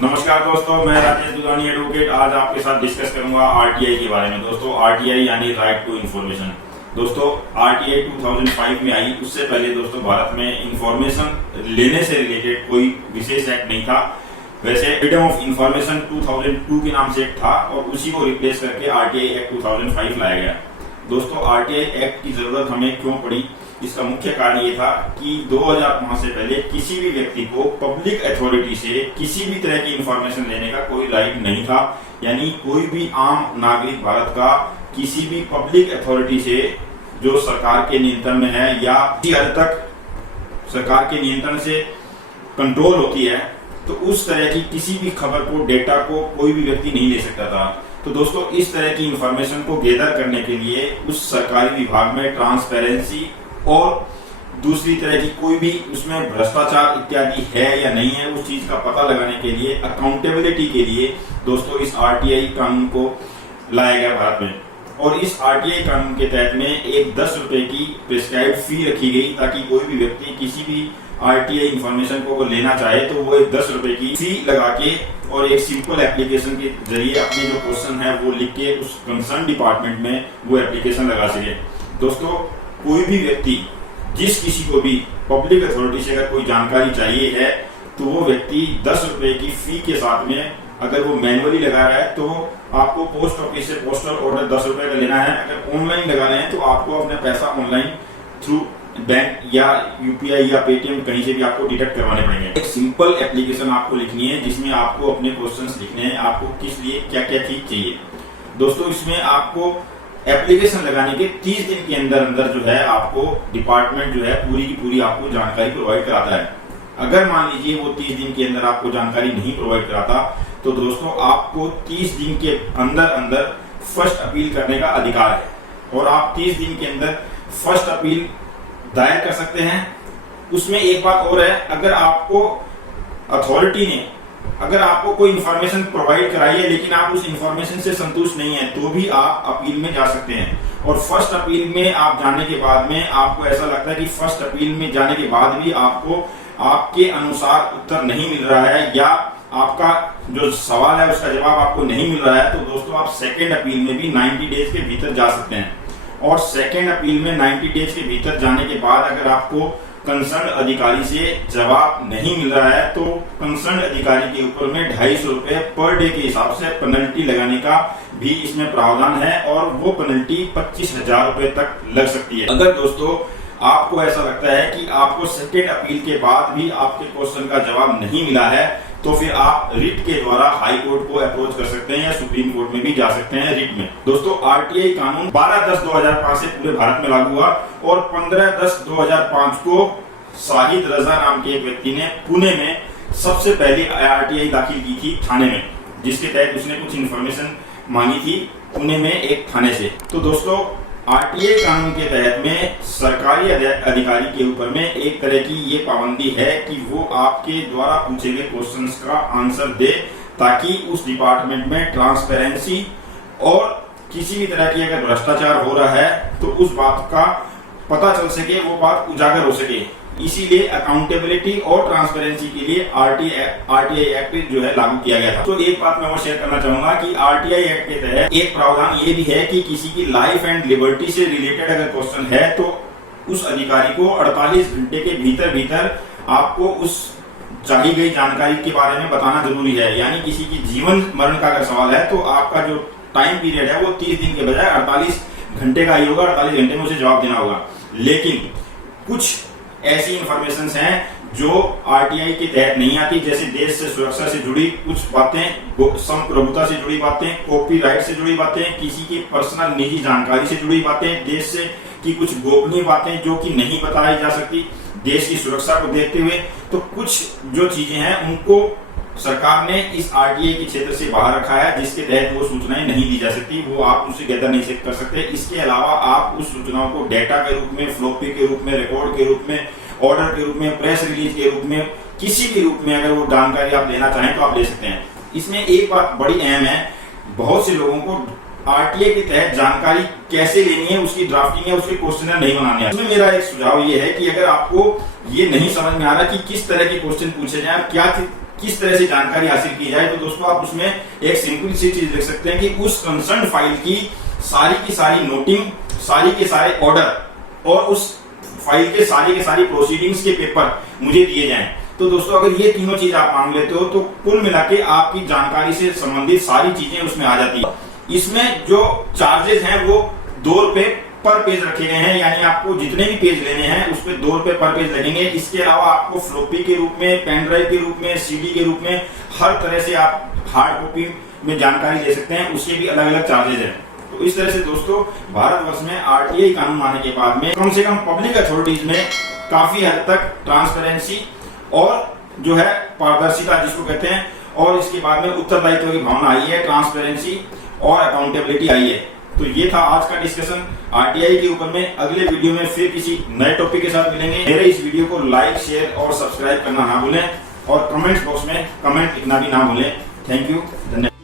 नमस्कार दोस्तों, मैं राजेश दुगानी एडवोकेट आज आपके साथ डिस्कस करूंगा आरटीआई के बारे में। दोस्तों आरटीआई यानी राइट टू इंफॉर्मेशन। दोस्तों आरटीआई 2005 में आई। उससे पहले दोस्तों भारत में इंफॉर्मेशन लेने से रिलेटेड कोई विशेष एक्ट नहीं था। वैसे फ्रीडम ऑफ इंफॉर्मेशन 2002 के नाम से एक था और उसी को रिप्लेस करके आरटीआई एक्ट 2005 लाया गया। दोस्तों आरटीआई एक्ट की जरूरत हमें क्यों पड़ी, इसका मुख्य कारण ये था कि 2005 से पहले किसी भी व्यक्ति को पब्लिक अथॉरिटी से किसी भी तरह की इंफॉर्मेशन लेने का कोई राइट नहीं था। यानी कोई भी आम नागरिक भारत का किसी भी पब्लिक अथॉरिटी से जो सरकार के नियंत्रण में है या किसी हद तक सरकार के नियंत्रण से कंट्रोल होती है, तो उस तरह की किसी भी खबर को, डेटा को कोई भी व्यक्ति नहीं ले सकता था। तो दोस्तों इस तरह की इंफॉर्मेशन को गैदर करने के लिए उस सरकारी विभाग में ट्रांसपेरेंसी और दूसरी तरह की कोई भी उसमें भ्रष्टाचार इत्यादि है या नहीं है, उस चीज का पता लगाने के लिए, अकाउंटेबिलिटी के लिए दोस्तों इस आरटीआई कानून को लाया गया भारत में। और इस आरटीआई कानून के तहत में एक 10 रुपए की प्रिस्क्राइब्ड फी रखी गई ताकि कोई भी व्यक्ति किसी भी आरटीआई इंफॉर्मेशन को लेना चाहे तो वो एक 10 रुपए की फी लगा के और एक सिंपल एप्लीकेशन के जरिए अपने जो क्वेश्चन है वो लिख के उस कंसर्न डिपार्टमेंट में वो एप्लीकेशन लगा सके। दोस्तों कोई भी व्यक्ति जिस किसी को भी पब्लिक अथॉरिटी से अगर कोई जानकारी चाहिए है तो वो व्यक्ति 10 रुपए की फी के साथ में अगर वो मैनुअली लगा रहा है तो आपको पोस्ट ऑफिस से पोस्टल ऑर्डर 10 रुपए का लेना है। अगर ऑनलाइन लगा रहे हैं तो आपको अपना पैसा ऑनलाइन थ्रू बैंक या यूपीआई या पेटीएम कहीं से भी आपको डिडक्ट करवाने पड़ेंगे। एक सिंपल एप्लीकेशन आपको लिखनी है जिसमें आपको अपने क्वेश्चंस लिखने हैं, आपको किस लिए क्या क्या चीज चाहिए। दोस्तों इसमें आपको एप्लीकेशन लगाने के 30 दिन के अंदर अंदर जो है आपको डिपार्टमेंट जो है पूरी की पूरी आपको जानकारी प्रोवाइड कराता है। अगर मान लीजिए वो 30 दिन के अंदर आपको जानकारी नहीं प्रोवाइड कराता तो दोस्तों आपको 30 दिन के अंदर अंदर फर्स्ट अपील करने का अधिकार है और आप 30 दिन के अंदर फर्स्ट अपील दायर कर सकते हैं। उसमें एक बात और है, अगर आपको अथॉरिटी ने अगर आपको कोई इंफॉर्मेशन प्रोवाइड कराई है लेकिन आप उस इंफॉर्मेशन से संतुष्ट नहीं है तो भी आप अपील में जा सकते हैं। और फर्स्ट अपील में आप जाने के बाद में आपको ऐसा लगता है कि फर्स्ट अपील में जाने के बाद भी आपको आपके अनुसार उत्तर नहीं मिल रहा है या आपका जो सवाल है उसका जवाब आपको नहीं मिल रहा है, तो दोस्तों आप सेकेंड अपील में भी 90 डेज के भीतर जा सकते हैं। और सेकेंड अपील में 90 डेज के भीतर जाने के बाद अगर आपको कंसर्न अधिकारी से जवाब नहीं मिल रहा है तो कंसर्न अधिकारी के ऊपर में 250 रुपए पर डे के हिसाब से पेनल्टी लगाने का भी इसमें प्रावधान है और वो पेनल्टी 25,000 रुपए तक लग सकती है। अगर दोस्तों आपको ऐसा लगता है कि आपको सेकेंड अपील के बाद भी आपके क्वेश्चन का जवाब नहीं मिला है तो फिर आप रिट के द्वारा हाई कोर्ट को अप्रोच कर सकते हैं या सुप्रीम कोर्ट में भी जा सकते हैं रिट में। दोस्तों आरटीआई कानून 12/10/2005 से पूरे भारत में लागू हुआ और 15/10/2005 को शाहिद रजा नाम के एक व्यक्ति ने पुणे में सबसे पहले आरटीआई दाखिल की थी थाने में, जिसके तहत उसने कुछ इन्फॉर्मेशन मांगी थी पुणे में एक थाने से। तो दोस्तों आरटीआई कानून के तहत में सरकारी अधिकारी के ऊपर में एक तरह की ये पाबंदी है कि वो आपके द्वारा पूछे गए क्वेश्चंस का आंसर दे ताकि उस डिपार्टमेंट में ट्रांसपेरेंसी और किसी भी तरह की अगर भ्रष्टाचार हो रहा है तो उस बात का पता चल सके, वो बात उजागर हो सके। इसीलिए अकाउंटेबिलिटी और ट्रांसपेरेंसी के लिए आरटीआई एक्ट जो है लागू किया गया था। तो एक बात मैं और शेयर करना चाहूंगा कि आरटीआई एक्ट के तहत एक प्रावधान ये भी है कि किसी की लाइफ एंड लिबर्टी से रिलेटेड अगर क्वेश्चन है तो उस अधिकारी को 48 घंटे के भीतर भीतर आपको उस चाही गई जानकारी के बारे में बताना जरूरी है। यानी किसी की जीवन मरण का अगर सवाल है तो आपका जो टाइम पीरियड है वो 30 दिन के बजाय 48 घंटे का ही होगा। 48 घंटे में उसे जवाब देना होगा। लेकिन कुछ ऐसी इंफॉर्मेशन हैं जो आरटीआई के तहत नहीं आती, जैसे देश से सुरक्षा से जुड़ी कुछ बातें, संप्रभुता से जुड़ी बातें, कॉपीराइट से जुड़ी बातें, किसी की पर्सनल निजी जानकारी से जुड़ी बातें, देश से की कुछ गोपनीय बातें जो कि नहीं बताई जा सकती देश की सुरक्षा को देखते हुए। तो कुछ जो चीजें हैं उनको सरकार ने इस आरटीआई के क्षेत्र से बाहर रखा है जिसके तहत वो सूचनाएं नहीं दी जा सकती, वो आप उसे गैदर नहीं कर सकते। इसके अलावा आप उस सूचनाओं को डेटा के रूप में, फ्लॉपी के रूप में, रिकॉर्ड के रूप में, ऑर्डर के रूप में, प्रेस रिलीज के रूप में, किसी भी रूप में अगर वो जानकारी आप लेना चाहें तो आप ले सकते हैं। इसमें एक बात बड़ी अहम है, बहुत से लोगों को आरटीआई के तहत जानकारी कैसे लेनी है, उसकी ड्राफ्टिंग है, उसके क्वेश्चनर नहीं बनाने हैं। उसमें मेरा एक सुझाव ये है कि अगर आपको ये नहीं समझ में आ रहा कि किस तरह के क्वेश्चन पूछे जाए, क्या किस तरह से जानकारी हासिल की जाए, तो दोस्तों आप उसमें एक सिंपल सी चीज लिख सकते हैं कि उस कंसर्न फाइल की सारी नोटिंग, सारी के सारे ऑर्डर और उस फाइल के सारी प्रोसीडिंग्स के पेपर मुझे दिए जाएं। तो दोस्तों अगर ये तीनों चीज आप मांग लेते हो तो कुल मिला के आपकी जानकारी से संबंधित सारी चीजें उसमें आ जाती है। इसमें जो चार्जेस हैं वो ₹2 पर पेज रखे गए हैं, यानी आपको जितने भी पेज लेने हैं उस पर ₹2 पर पेज लगेंगे। इसके अलावा आपको फ्लॉपी के रूप में, पेन ड्राइव के रूप में, सीडी के रूप में, हर तरह से आप हार्ड कॉपी में जानकारी ले सकते हैं, उसके भी अलग अलग चार्जेज हैं। तो इस तरह से दोस्तों भारतवर्ष में आरटीआई कानून आने के बाद में कम से कम पब्लिक अथॉरिटीज में काफी हद तक ट्रांसपेरेंसी और जो है पारदर्शिता जिसको कहते हैं, और इसके बाद में उत्तरदायित्व की भावना आई है, ट्रांसपेरेंसी और अकाउंटेबिलिटी आई है। तो ये था आज का डिस्कशन आरटीआई के ऊपर में। अगले वीडियो में फिर किसी नए टॉपिक के साथ मिलेंगे। मेरे इस वीडियो को लाइक, शेयर और सब्सक्राइब करना ना भूलें और कमेंट बॉक्स में कमेंट लिखना भी ना भूलें। थैंक यू, धन्यवाद।